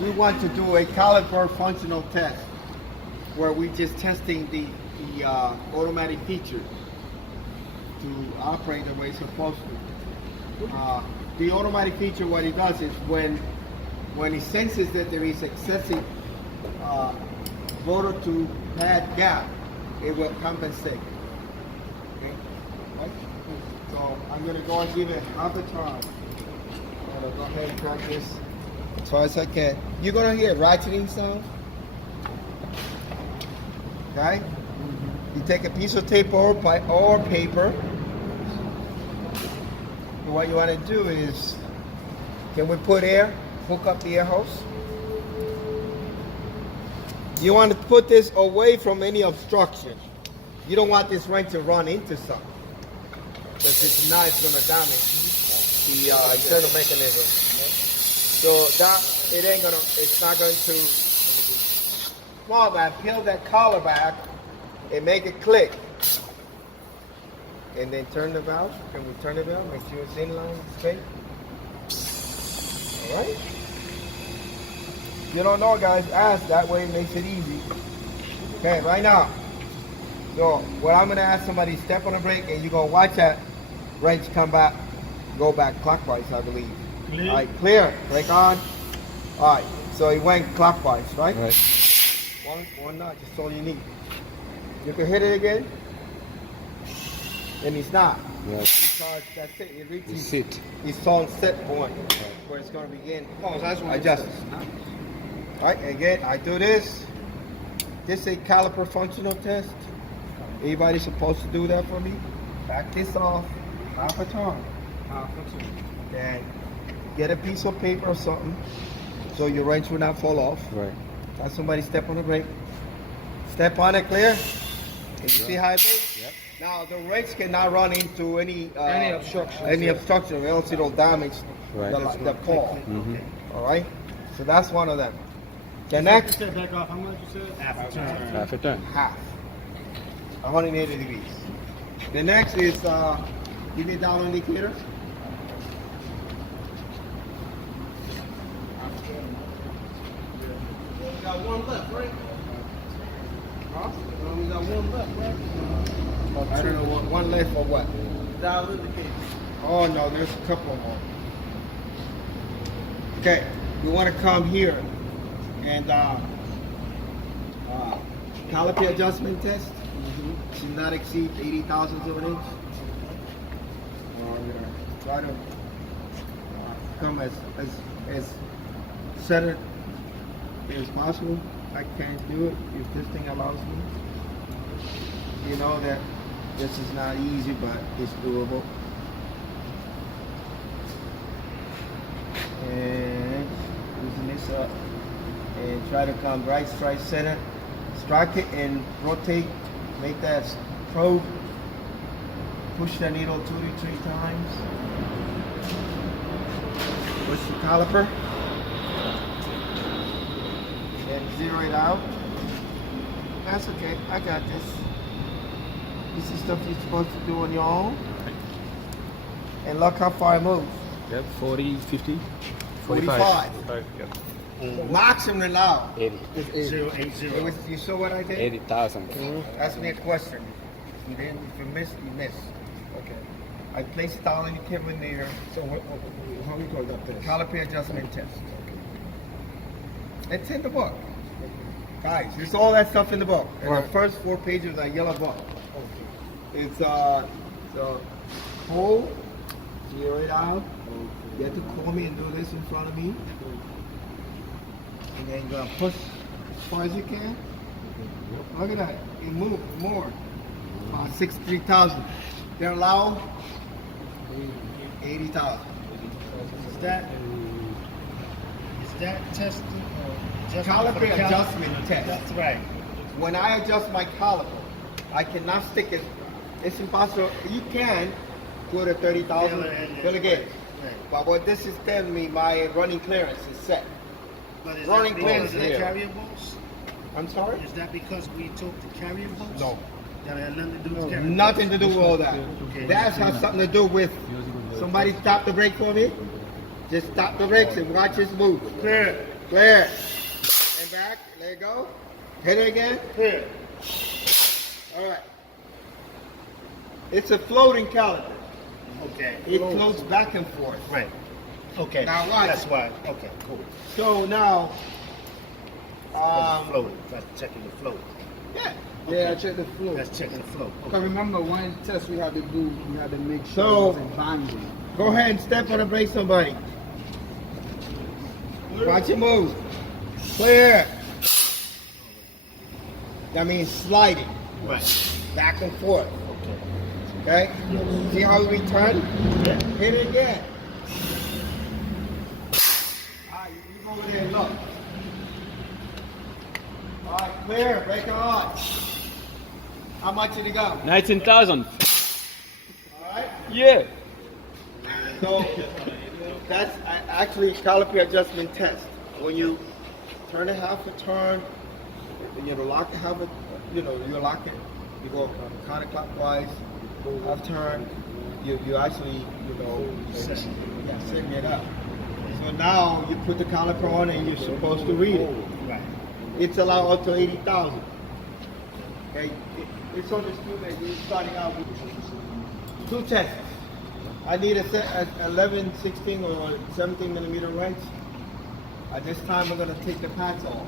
we want to do a caliper functional test where we just testing the automatic feature to operate the way it's supposed to. The automatic feature, what it does is when it senses that there is excessive motor to pad gap, it will compensate. Okay? Right? So I'm going to go and give it half a try. I'm going to go ahead and practice as far as I can. You're going to hear ratcheting sound. Okay? You take a piece of tape or paper. And what you want to do is, can we put air? Hook up the air hose. You want to put this away from any obstruction. You don't want this wrench to run into something, because if not, it's going to damage the internal mechanism. So that it's not going to. Small man, peel that collar back and make it click, and then turn the valve. Can we turn the valve? Make sure it's in line, straight. All right. You don't know, guys, ask. That way it makes it easy. Okay, right now. So what I'm gonna ask somebody, step on the brake, and you're gonna watch that wrench come back, go back clockwise, I believe. Clear. All right, clear. Brake on. All right. So it went clockwise, right? Right. One notch. That's all you need. You can hit it again, and it's not. Right. Because that's it. It reaches Sit. its own set point where it's going to begin. Oh, that's what Adjust. All right, again, I do this. This is a caliper functional test. Anybody supposed to do that for me? Back this off, half a turn. And get a piece of paper or something so your wrench will not fall off. Right. Have somebody step on the brake. Step on it, clear. Can you see how it moves? Yep. Now the wrench cannot run into any obstruction. Any obstruction, or else it'll damage Right. the paw. Mm-hmm. All right. So that's one of them. The next, Step back off. How much you said? Half a turn. Half a turn. half, 180 degrees. The next is give me a down indicator. We got one left, right? Huh? We got one left, right? I don't know, one left or what? Dial indicator. Oh no, there's a couple more. Okay, we want to come here and caliper adjustment test. Should not exceed 80 thousandths of an inch. We're gonna try to come as centered as possible. I can't do it if this thing allows me. You know that this is not easy, but it's doable. And loosen this up and try to come right strike center. Strike it and rotate. Make that probe. Push the needle 2 to 3 times. Push the caliper. And zero it out. That's okay. I got this. This is stuff you're supposed to do on your own. And look how far it moves. Yep. 40, 50, 45. 45. Yep. Maximum allowed. 80. Is 080. you saw what I did? 80,000. Ask me a question. If you miss, you miss. Okay. I place it down in the carabiner. So how we go about this? Caliper adjustment test. It's in the book. Guys, there's all that stuff in the book. And the first 4 pages are yellow book. It's so hold, zero it out. You have to call me and do this in front of me. And then you're gonna push as far as you can. Look at that. You move more. 63,000. They're allowed 80,000. Is that testing or just Caliper adjustment test. That's right. When I adjust my caliper, I cannot stick it. It's impossible. You can go to 30,000, fill a gauge. Right. But what this is telling me, my running clearance is set. But is Running that clearance because of the here. carrier bolts? I'm sorry? Is that because we took the carrier bolts? No. That had nothing to do with carrier Nothing to do with all that. Okay. That has something to do with somebody stop the brake for me. Just stop the brakes and watch this move. Clear. Clear. And back. Let it go. Hit it again. Here. All right. It's a floating caliper. Okay. It floats back and forth. Right. Okay. Now watch. That's why. Okay. Cool. So now, Flow. That's checking the flow. yeah. Yeah, I checked the flow. That's checking the flow. Because remember, one test we had to do, we had to make sure So- it wasn't bonding. Go ahead and step on the brake, somebody. Watch it move. Clear. That means sliding Right. back and forth. Okay. Okay? See how we turn? Yeah. Hit it again. Alright, you go over there and look. Alright, clear. Brake it on. How much did it go? 19,000. Alright? Yeah. So that's actually caliper adjustment test. When you turn it half a turn, lock it half a, you lock it. You go counterclockwise, half turn. You actually, setting it up. So now you put the caliper on and you're supposed to read it. Right. It's allowed up to 80,000. Okay, it's understood that you're starting out with two tests. I need a 11, 16, or 17 millimeter wrench. At this time, we're going to take the pads off.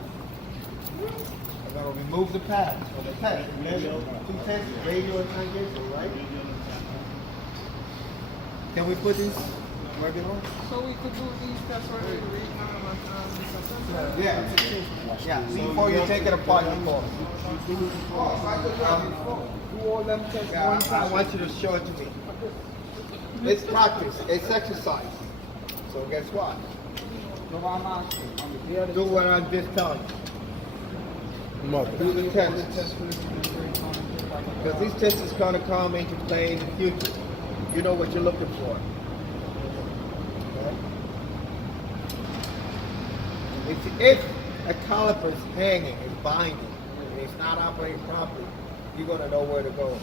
We're going to remove the pads for the test. Two tests, radio and tangential, right? Can we put these regular? So we could do these tests already right now. Yeah. Yeah. Before you take it apart, of course. Do all them tests Yeah, one I time. want you to show it to me. It's practice. It's exercise. So guess what? No, I'm asking. Do what I'm just telling you. Do the test. Because these tests is going to come into play in the future. You know what you're looking for. Okay? If a caliper is hanging, is binding, and it's not operating properly, you're going to know where to go to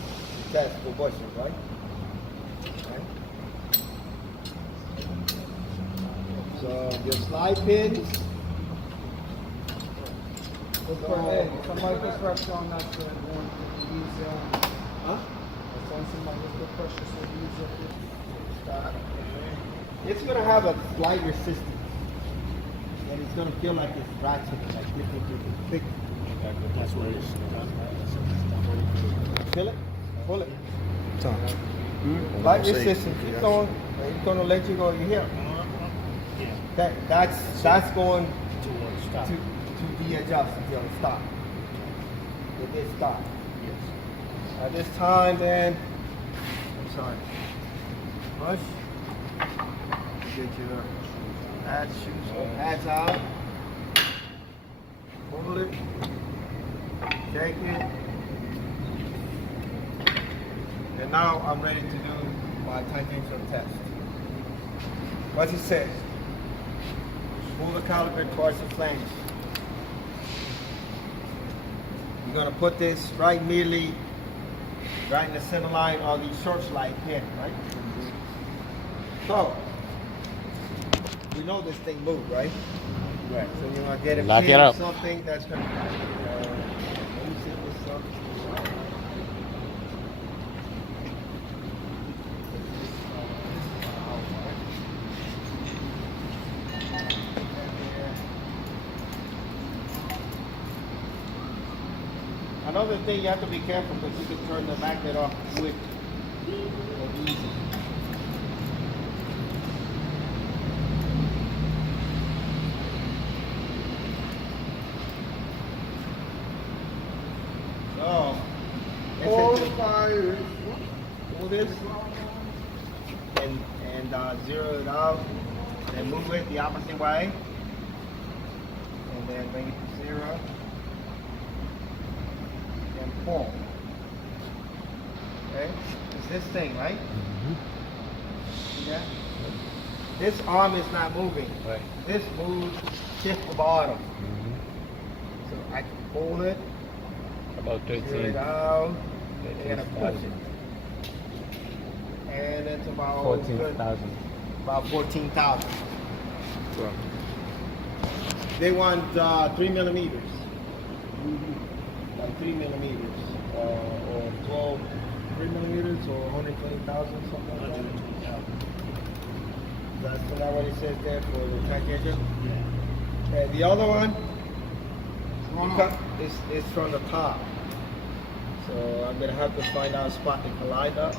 test for bushings, right? Okay? So your slide pins. Hey, somebody puts pressure on that so it won't use their own. Huh? That's on somebody put pressure so it use their Stop. It's going to have a slight resistance. And it's going to feel like it's ratcheting, like different thick. That's what it is. Feel it? Pull it. Light resistance. Keep going. And it's going to let you go. You hear it? Yeah. That's going Towards stop. to be adjusted until it stops. It did stop. Yes. At this time, then, I'm sorry. Push. Get your pads, pads out. Pull it. Take it. And now I'm ready to do my tangential test. What it says? Pull the caliper towards the flange. You're going to put this right immediately, right in the center line of the short slide pin, right? So, we know this thing moved, right? Right. So you're going to get a Lock pin it or up. something that's going to... let me see this up. Another thing, you have to be careful because you can turn the magnet off quick or easy. So, pull this and zero it out, and move it the opposite way, and then bring it to zero. And pull. Okay? It's this thing, right? See that? This arm is not moving. Right. This moves, shift the bottom. So I can pull it, About zero 13. it out, and I push 13,000. it. And it's about 14,000. About 14,000. They want 3 millimeters. Like 3 millimeters. Or 12, 3 millimeters or 120,000, something like that. 120,000. That's not what it says there for the package. Yeah. And the other one Why not? is from the top. So I'm gonna have to find out a spot to collide up.